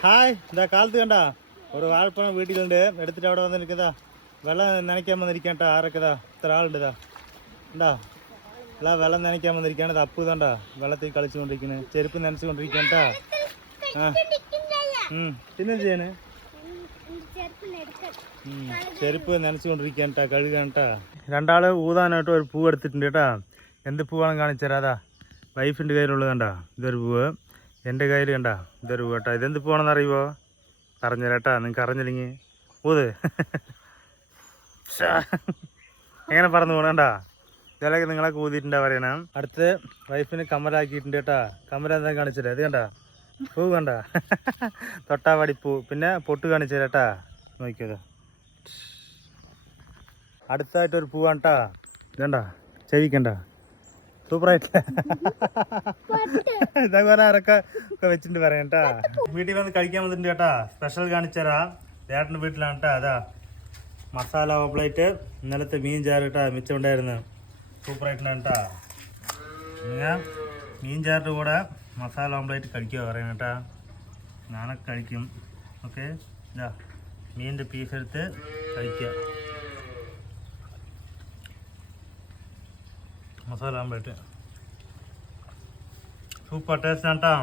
hi ഇതാ കാലത്ത് കണ്ട ഒരു വാഴപ്പഴം വീട്ടിലുണ്ട് എടുത്തിട്ട് അവിടെ വന്നിരിക്കുന്നതാ വെള്ളം നനയ്ക്കാൻ വന്നിരിക്കട്ടാ ആരൊക്കെതാ ഇത്ര ആളുണ്ട് എന്താ വെള്ളം നനയ്ക്കാൻ വന്നിരിക്കുകയാണ് ഇത് അപ്പു ഇതാണ്ടാ വെള്ളത്തിൽ കളിച്ചുകൊണ്ടിരിക്കുന്നത് ചെരുപ്പ് നനച്ചുകൊണ്ടിരിക്കട്ടാ പിന്നെ ചെയ്യാന് ചെരുപ്പ് നനച്ചുകൊണ്ടിരിക്കട്ടാ കഴുകണ്ടാ രണ്ടാള് ഊതാനായിട്ട് ഒരു പൂവ് എടുത്തിട്ടുണ്ട് കേട്ടാ എന്ത് പൂവാണെന്ന് കാണിച്ചു തരാം അതാ വൈഫിൻ്റെ കയ്യിലുള്ളത് കണ്ടാ ഇതൊരു പൂവ് എൻ്റെ കയ്യിൽ കണ്ടാ ഇതൊരു പൂവ് കേട്ടാ ഇതെന്ത് പൂവാണെന്ന് അറിയുമോ അറിഞ്ഞുതരാട്ടാ നിങ്ങൾക്ക് അറിഞ്ഞില്ലെങ്കിൽ ഊത് എങ്ങനെ പറന്നു പോകണണ്ടാ ഇതിലൊക്കെ നിങ്ങളൊക്കെ ഊതിയിട്ടുണ്ടാ പറയണം അടുത്ത് വൈഫിന് കമ്മലാക്കിയിട്ടുണ്ട് കേട്ടാ കമ്മല എന്താ കാണിച്ചില്ല ഇത് കണ്ടാ പൂ കണ്ട തൊട്ടാവാടി പൂ പിന്നെ പൊട്ട് കാണിച്ചു തരാട്ടാ നോക്കിയത് അടുത്തായിട്ടൊരു പൂവാണ് കേട്ടാ ഇതണ്ട ചെവിക്കണ്ട സൂപ്പറായിട്ടില്ല ഇതേപോലെ ആരൊക്കെ വെച്ചിട്ട് പറയാം കേട്ടാ വീട്ടിൽ വന്ന് കഴിക്കാൻ വന്നിട്ടുണ്ട് കേട്ടാ സ്പെഷ്യൽ കാണിച്ചുതരാ ചേട്ടൻ്റെ വീട്ടിലാണ് കേട്ടാ അതാ മസാല ഓംപ്ലേറ്റ് ഇന്നലത്തെ മീൻ ചാറ് കേട്ടാ മിച്ചമുണ്ടായിരുന്നു സൂപ്പറായിട്ടാണ് കേട്ടാ നിങ്ങൾ മീൻ ചാറിൻ്റെ കൂടെ മസാല ഓംപ്ലേറ്റ് കഴിക്കുക പറയാം കേട്ടാ ഞാനൊക്കെ കഴിക്കും ഓക്കെ ഇതാ മീനിൻ്റെ പീസ് എടുത്ത് കഴിക്കുക മസാല ഓംപ്ലേറ്റ് സൂപ്പർ ടേസ്റ്റ് ആണ് കേട്ടോ